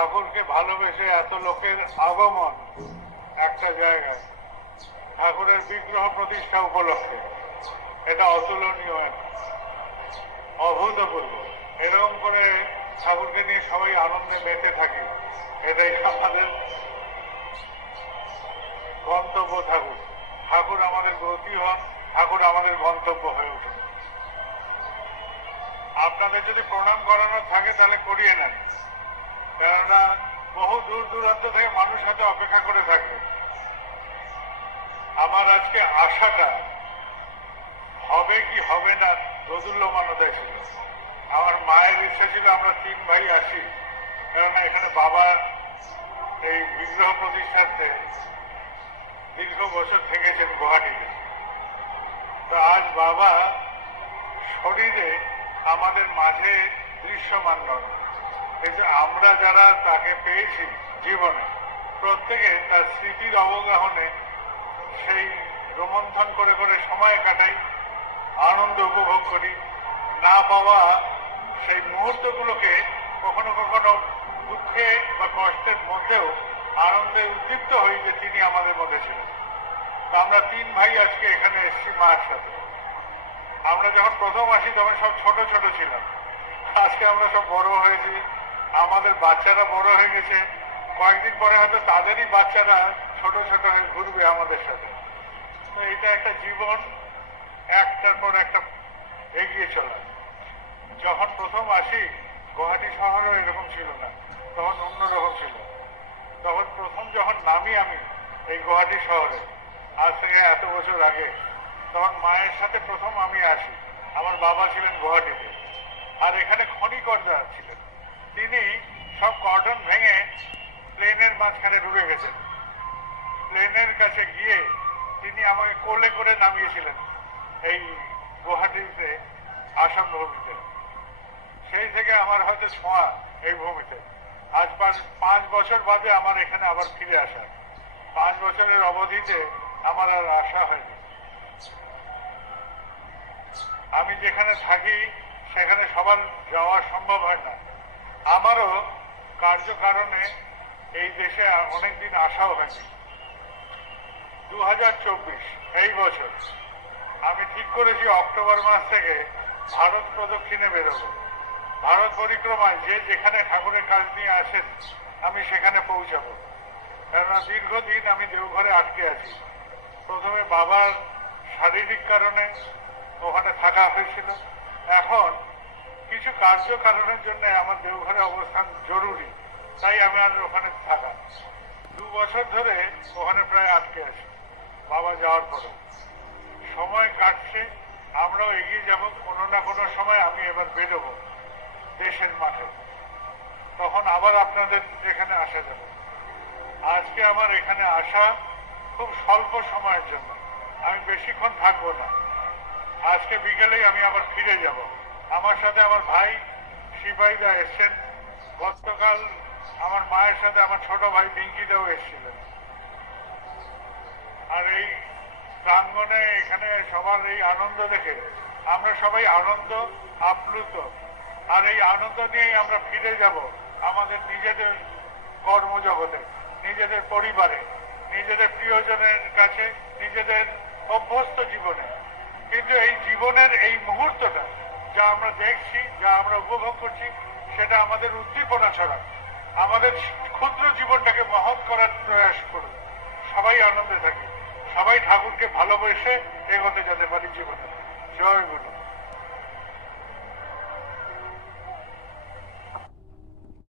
ঠাকুরকে ভালোবেসে এত লোকের আগমন একটা জায়গায় ঠাকুরের বিগ্রহ প্রতিষ্ঠা উপলক্ষে, এটা অতুলনীয়, অভূতপূর্ব। এরকম করে ঠাকুরকে নিয়ে সবাই আনন্দে মেতে থাকি, এটাই আমাদের গন্তব্য। ঠাকুর ঠাকুর আমাদের গতি হন, ঠাকুর আমাদের গন্তব্য হয়ে উঠুন। আপনাদের যদি প্রণাম করানোর থাকে তাহলে করিয়ে নেন, কেননা বহু দূর দূরান্ত থেকে মানুষ হয়তো অপেক্ষা করে থাকবে। আমার আজকে আশাটা হবে কি হবে না দোদুল্যমানতায় ছিল। আমার মায়ের ইচ্ছা ছিল আমরা 3 ভাই আসি, কেননা এখানে বাবা এই বিগ্রহ প্রতিষ্ঠাতে দীর্ঘ বছর থেকেছেন গুয়াহাটিতে। তো আজ বাবা শরীরে আমাদের মাঝে দৃশ্যমান নন, কিন্তু আমরা যারা তাকে পেয়েছি জীবনে, প্রত্যেকে তার স্মৃতির অবগাহনে সেই রোমন্থন করে করে সময় কাটাই, আনন্দ উপভোগ করি। না পাওয়া সেই মুহূর্তগুলোকে কখনো কখনো দুঃখে বা কষ্টের মধ্যেও আনন্দে উদ্দীপ্ত হই যে তিনি আমাদের মধ্যে ছিলেন। তো আমরা 3 ভাই আজকে এখানে এসেছি মায়ের সাথে। আমরা যখন প্রথম আসি তখন সব ছোট ছোট ছিলাম, আজকে আমরা সব বড় হয়েছি, আমাদের বাচ্চারা বড় হয়ে গেছে। কয়েকদিন পরে হয়তো তাদেরই বাচ্চারা ছোট ছোট হয়ে ঘুরবে আমাদের সাথে। তো এটা একটা জীবন, একটার পর একটা এগিয়ে চলা। যখন প্রথম আসি গুয়াহাটি শহরও এরকম ছিল না, তখন অন্যরকম ছিল। তখন প্রথম যখন নামি আমি এই গুয়াহাটি শহরে, আজ থেকে এত বছর আগে, তখন মায়ের সাথে প্রথম আমি আসি। আমার বাবা ছিলেন গুয়াহাটিতে, আর এখানে খনিকর্তা ছিলেন। তিনি সব কর্ডন ভেঙে প্লেনের মাঝখানে ঢুকে গেছেন। প্লেনের কাছে গিয়ে তিনি আমাকে কোলে করে নামিয়েছিলেন এই গুয়াহাটিতে আসাম ভূমিতে। সেই থেকে আমার হয়তো ছোঁয়া এই ভূমিতে। আজ 5 বছর বাদে আমার এখানে আবার ফিরে আসা। 5 বছরের অবধিতে আমার আর আসা হয়নি। আমি যেখানে থাকি সেখানে সবার যাওয়া সম্ভব হয় না। আমারও কার্যকারণে এই দেশে অনেকদিন আসাও হয়নি। 2024 এই বছর আমি ঠিক করেছি অক্টোবর মাস থেকে ভারত প্রদক্ষিণে বেরোবো। ভারত পরিক্রমায় যে যেখানে ঠাকুরের কাজ নিয়ে আসেন আমি সেখানে পৌঁছাবো। কেননা দীর্ঘদিন আমি দেওঘরে আটকে আছি। প্রথমে বাবার শারীরিক কারণে ওখানে থাকা হয়েছিল, এখন কিছু কার্যকারণের জন্য আমার দেওঘরে অবস্থান জরুরি, তাই আমার ওখানে থাকা। 2 বছর ধরে ওখানে প্রায় আটকে আছি বাবা যাওয়ার পরে। সময় কাটছে, আমরাও এগিয়ে যাব। কোনো না কোনো সময় আমি এবার বেরোবো দেশের মাঠে, তখন আবার আপনাদের এখানে আসা যাবে। আজকে আমার এখানে আসা খুব স্বল্প সময়ের জন্য, আমি বেশিক্ষণ থাকবো না। আজকে বিকেলেই আমি আবার ফিরে যাব। আমার সাথে আমার ভাই সিপাহীদা এসছেন। গতকাল আমার মায়ের সাথে আমার ছোট ভাই পিঙ্কিদাও এসেছিলেন। আর এই প্রাঙ্গণে এখানে সবার এই আনন্দ দেখে আমরা সবাই আনন্দ আপ্লুত। আর এই আনন্দ নিয়েই আমরা ফিরে যাব আমাদের নিজেদের কর্মজগতে, নিজেদের পরিবারে, নিজেদের প্রিয়জনের কাছে, নিজেদের অভ্যস্ত জীবনে। কিন্তু এই জীবনের এই মুহূর্তটা যা আমরা দেখছি, যা আমরা উপভোগ করছি, সেটা আমাদের উদ্দীপনা ছড়া। আমাদের ক্ষুদ্র জীবনটাকে মহৎ করার প্রয়াস করুন। সবাই আনন্দে থাকি, সবাই ঠাকুরকে ভালোবেসে এগোতে যেতে পারি জীবনে। জয় গুরু।